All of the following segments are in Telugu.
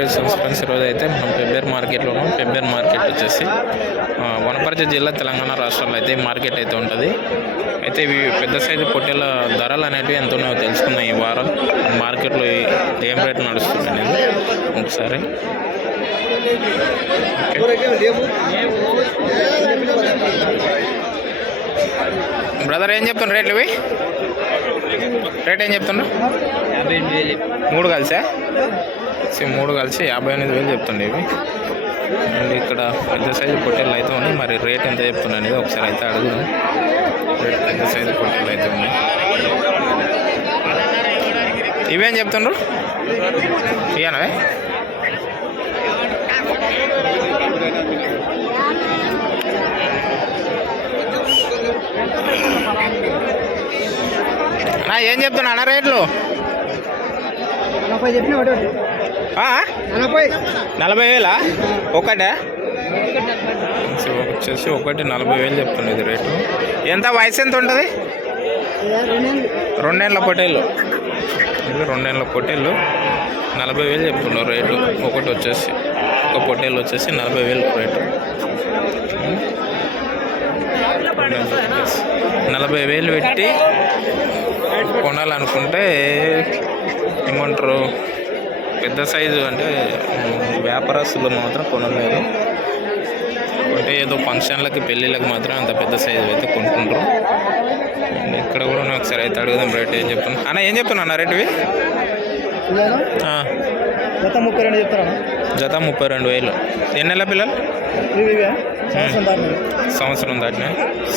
క్రియేషన్స్ ఫ్రెండ్స్ ఈరోజు అయితే మనం పెబ్బేర్ మార్కెట్లో ఉన్నాం పెబ్బేర్ మార్కెట్ వచ్చేసి వనపర్తి జిల్లా తెలంగాణ రాష్ట్రంలో అయితే ఈ మార్కెట్ అయితే ఉంటుంది. అయితే ఇవి పెద్ద సైజు పొట్టేల ధరలు అనేటివి ఎంత ఉన్నాయో తెలుసుకుందాం ఈ వారం. మార్కెట్లో ఏ- రేట్ నడుస్తుంది అనేది ఒకసారి. బ్రదర్ ఏం చెప్తున్నారు రేట్లు ఇవి? రేట్ ఏం చెప్తున్నారు మూడు కలిసా? సో మూడు కలిసి యాభై ఎనిమిది వేలు చెప్తుండే ఇవి. అండ్ ఇక్కడ పెద్ద సైజు పొట్టేళ్ళు అయితే ఉన్నాయి. మరి రేట్ ఎంత చెప్తున్నా అనేది ఒకసారి అయితే అడుగుదాం. పెద్ద సైజు పొట్టేళ్ళు అయితే ఉన్నాయి. ఇవేం చెప్తుండ్రు? ఇయ్యనవే? ఏం చెప్తున్నా అన్న రేట్లు? నలభై. వేలా? ఒకటే? సో వచ్చేసి ఒకటి నలభై వేలు చెప్తుంది ఇది రేటు. ఎంత వయసు ఎంత ఉంటుంది? రెండేళ్ళ పొట్టేళ్ళు. ఇది రెండేళ్ళ పొట్టేళ్ళు. నలభై వేలు చెప్తున్నారు రేటు. ఒకటి వచ్చేసి ఒక పొట్టేళ్ళు వచ్చేసి నలభై వేలు రేటు. నలభై వేలు పెట్టి కొనాలనుకుంటే ఏమంటారు? పెద్ద సైజు అంటే వ్యాపారస్తులు మాత్రం కొనలేరు. అంటే ఏదో ఫంక్షన్లకి పెళ్ళిళ్ళకి మాత్రం అంత పెద్ద సైజు అయితే కొంటుండ్రు అండ్ ఇక్కడ కూడా నాకు ఒకసారి అయితే అడుగుదాం రేట్ ఏం చెప్తున్నా. అన్న ఏం చెప్తున్నా అన్న రేటువి? ఆ, గత ముప్పై రెండు చెప్తారా జత ముప్పై రెండు వేలు. ఎన్ని నెలల పిల్లలు? సంవత్సరం దాటిన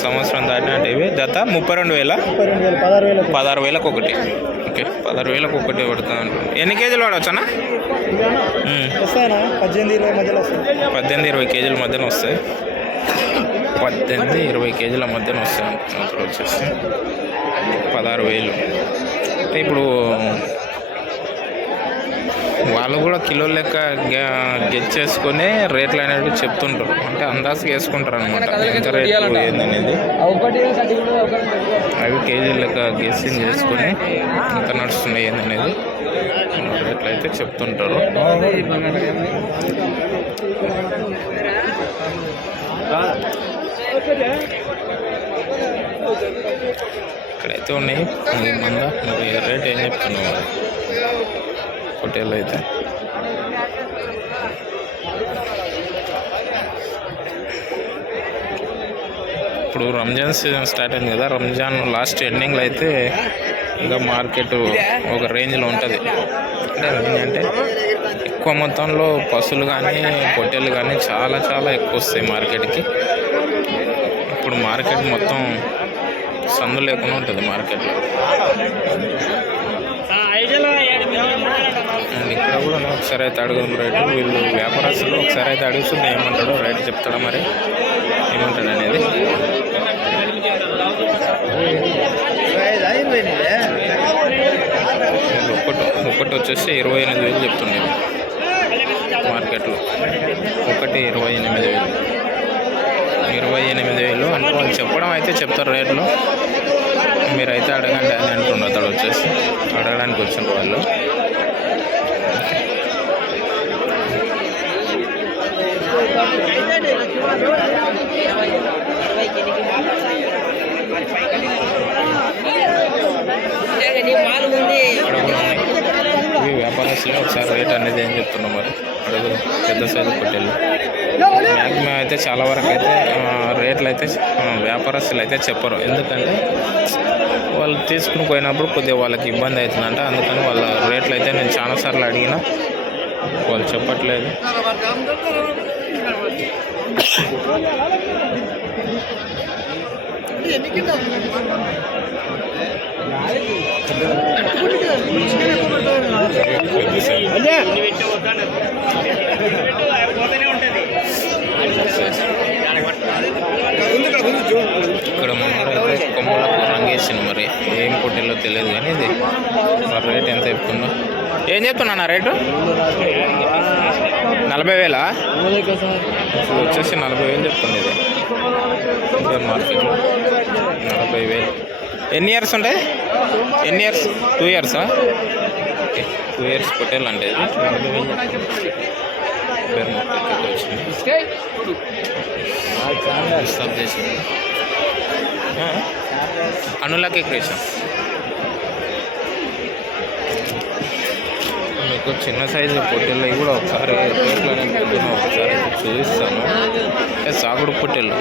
సంవత్సరం దాటిన అంటే ఇవి? జత ముప్పై రెండు వేల? పదహారు వేలు పదహారు వేలకు. ఒకటి. ఓకే పదహారు వేలకు ఒకటి పడుతుంది ఎన్ని కేజీలు. వస్తాయనా పద్దెనిమిది ఇరవై మధ్యలో వస్తాయి. పద్దెనిమిది ఇరవై కేజీల మధ్యన వస్తాయి. పద్దెనిమిది ఇరవై కేజీల మధ్యన వస్తాయి ఇక్కడ వచ్చేసి పదహారు వేలు. అంటే ఇప్పుడు వాళ్ళు కూడా కిలో లెక్క గెచ్ చేసుకొని రేట్లు అనేవి చెప్తుంటారు. అంటే అందాజుగా వేసుకుంటారు అనమాట ఎంత రేట్లు? ఏందనేది? అవి కేజీ లెక్క గెస్సింగ్ చేసుకొని ఎంత నడుస్తున్నాయి ఏందనేది? రేట్లు అయితే చెప్తుంటారు ఇక్కడైతే ఉన్నాయి. మంద మరి రేట్ ఏం చెప్తున్నావు మరి అయితే. ఇప్పుడు రంజాన్ సీజన్ స్టార్ట్ అయింది కదా రంజాన్ లాస్ట్ ఎండింగ్లో అయితే ఇంకా మార్కెట్ ఒక రేంజ్లో ఉంటుంది. అంటే ఏంటంటే ఎక్కువ మొత్తంలో పశువులు కానీ పొట్టేలు కానీ చాలా చాలా ఎక్కువ వస్తాయి మార్కెట్కి. ఇప్పుడు మార్కెట్ మొత్తం సందు లేకుండా ఉంటుంది మార్కెట్లో. ఇక్కడ కూడా ఒకసారి అయితే అడుగుదాం రేటు. వీళ్ళు వ్యాపారస్తులు ఒకసారి అయితే అడుగుతుంది ఏమంటాడో రైట్ చెప్తాడా మరి? ఏమంటాడు అనేది? ఒకటి ఒకటి వచ్చేసి ఇరవై ఎనిమిది వేలు చెప్తున్నాను మార్కెట్లో. ఒకటి ఇరవై ఎనిమిది వేలు. ఇరవై ఎనిమిది వేలు అంటే వాళ్ళు చెప్పడం అయితే చెప్తారు రేట్లు. మీరైతే అడగండి అని అంటున్నారు అతడు వచ్చేసి. అడగడానికి వచ్చిన వాళ్ళు. వ్యాపారస్తులు ఒకసారి రేట్ అనేది ఏం చెప్తున్నాం మరి? అడుగు పెద్ద సైజు పొట్టేళ్ళు మ్యాక్సిమం అయితే చాలా వరకు అయితే రేట్లు అయితే వ్యాపారస్తులు అయితే చెప్పరు. ఎందుకంటే వాళ్ళు తీసుకుని పోయినప్పుడు కొద్దిగా వాళ్ళకి ఇబ్బంది అవుతుందంట. అందుకని వాళ్ళ రేట్లు అయితే నేను చాలాసార్లు అడిగినా వాళ్ళు చెప్పట్లేదు. ఇక్కడ మనోడైతే కొమ్మలకు రంగేసింది మరి. ఏం పొట్టేలో తెలియదు కానీ ఇది. మరి రేట్ ఎంత చెప్తుందో ఏం చెప్తున్నా రేటు? నలభై వేలా? ఇప్పుడు వచ్చేసి నలభై వేలు చెప్తుంది ఇది. సూపర్ మార్కెట్లో నలభై వేలు. ఎన్ని ఇయర్స్ ఉంటాయి? ఎన్ని ఇయర్స్? టూ ఇయర్సా? ఓకే. టూ ఇయర్స్ పొట్టేలు అంటే ఇది. నలభై వేలు చెప్తున్నారు. వచ్చింది చేసింది. అనులకి కృష్ణ మీకు చిన్న సైజు పొట్టెలు కూడా ఒకసారి రేట్లు అనేది పొద్దున్న ఒకసారి చూపిస్తాను. సాగుడు పొట్టెలు?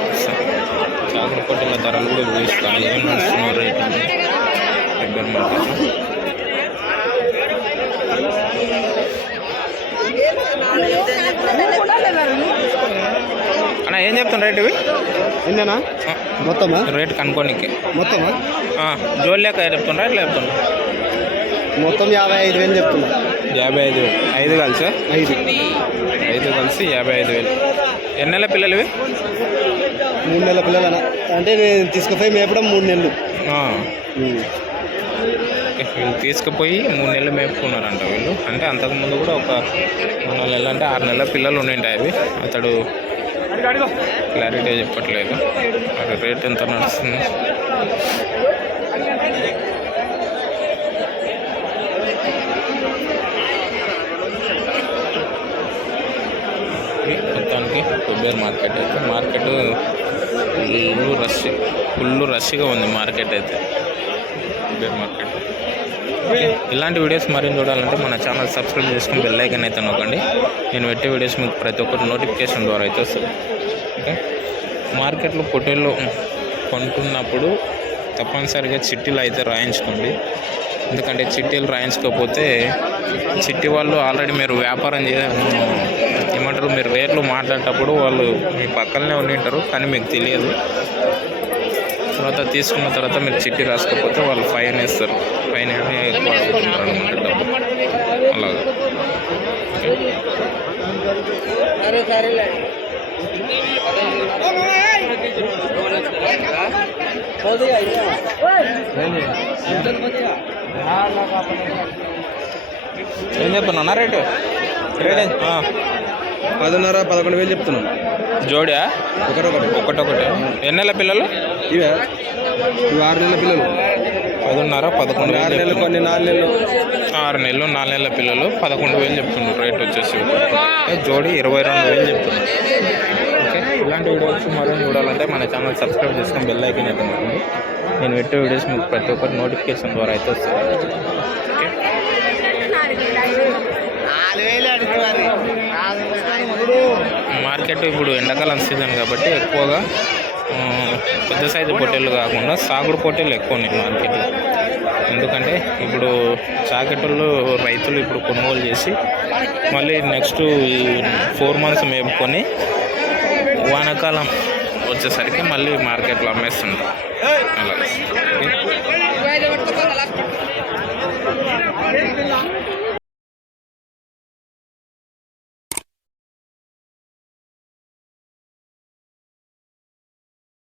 సాగుడు పొట్టెల ధరలు కూడా చూపిస్తాను ఏం నడుస్తున్నారు రేట్లు? మార్కెట్లో అన్న ఏం చెప్తున్నా రేట్ ఇవి? ఎన్ననా మొత్తమా? రేట్ కనుక్కోనికి. మొత్తమా? జోలి లెక్క చెప్తుండ్రా ఎట్లా చెప్తుండ్రా మొత్తం యాభై ఐదు వేలు చెప్తున్నా. యాభై ఐదు. వేలు ఐదు కలిసి? ఐదు. ఐదు కలిసి యాభై ఐదు వేలు. ఎన్ని నెలల పిల్లలు మూడు నెలల పిల్లలనా? అంటే నేను తీసుకుపోయి మేపడం మూడు నెలలు. వీళ్ళు తీసుకుపోయి మూడు నెలలు మేపుకున్నారంట వీళ్ళు. అంటే అంతకుముందు కూడా ఒక మూడు నెలలు అంటే ఆరు నెలల పిల్లలు ఉండింటాయి అవి అతడు క్లారిటీ చెప్పట్లేదు. మరి రేట్ ఎంత నడుస్తుంది ఇది మొత్తానికి కొబ్బరి మార్కెట్ అయితే. మార్కెట్ ఫుల్ రష్ ఫుల్ రష్గా ఉంది మార్కెట్ అయితే. కొబ్బరి మార్కెట్. ఇలాంటి వీడియోస్ మరిన్ని చూడాలంటే మన ఛానల్ సబ్స్క్రైబ్ చేసుకుని బెల్ ఐకన్ అయితే నొక్కండి. నేను పెట్టే వీడియోస్ మీకు ప్రతి ఒక్కటి నోటిఫికేషన్ ద్వారా అయితే వస్తుంది ఓకే. మార్కెట్లో పొట్టేళ్ళు కొనుక్కున్నప్పుడు తప్పనిసరిగా చిట్టీలు అయితే రాయించుకోండి. ఎందుకంటే చిట్టీలు రాయించుకోకపోతే చిట్టి వాళ్ళు ఆల్రెడీ మీరు వ్యాపారం చే ఏమంటారు మీరు రేట్లు మాట్లాడేటప్పుడు వాళ్ళు మీ పక్కనే ఉండి ఉంటారు కానీ మీకు తెలియదు. తర్వాత తీసుకున్న తర్వాత మీరు చిట్టి రాసుకోకపోతే వాళ్ళు ఫైన్ వేస్తారు. ఫైన్ అని ఎక్కువ అడుగుతుంటారు అనమాట డబ్బు అలాగా. ఏం చెప్పన్నా రేటు. రేట్ పదిన్నర పదకొండు వేలు చెప్తున్నాను జోడియా? ఒకరొకటి ఒకటొకటి. ఎన్ని నెలల పిల్లలు? ఇవే. ఇవి ఆరు నెలల పిల్లలు. పదిన్నర పదకొండు ఆరు నెలలు. కొన్ని నాలుగు నెలలు. ఆరు నెలలు నాలుగు నెలల పిల్లలు పదకొండు వేలు చెప్తున్నారు. రేట్ వచ్చేసి జోడి ఇరవై రెండు వేలు చెప్తున్నారు. ఓకే. ఇలాంటి వీడియోస్ మరో చూడాలంటే మన ఛానల్ సబ్స్క్రైబ్ చేసుకొని బెల్ ఐకన్ అయితే నేను పెట్టే వీడియోస్ మీకు ప్రతి ఒక్కటి నోటిఫికేషన్ ద్వారా అయితే వస్తుంది మార్కెట్ ఇప్పుడు ఎండాకాలం సీజన్ కాబట్టి ఎక్కువగా పెద్ద సైజు పొట్టేళ్ళు కాకుండా సాగుడు పొట్టేళ్ళు ఎక్కువ ఉన్నాయి మార్కెట్లో. ఎందుకంటే ఇప్పుడు చాకెట్లు రైతులు ఇప్పుడు కొనుగోలు చేసి మళ్ళీ నెక్స్ట్ ఈ ఫోర్ మంత్స్ మేపుకొని వానాకాలం వచ్చేసరికి మళ్ళీ మార్కెట్లో అమ్మేస్తుంటారు. అలాగే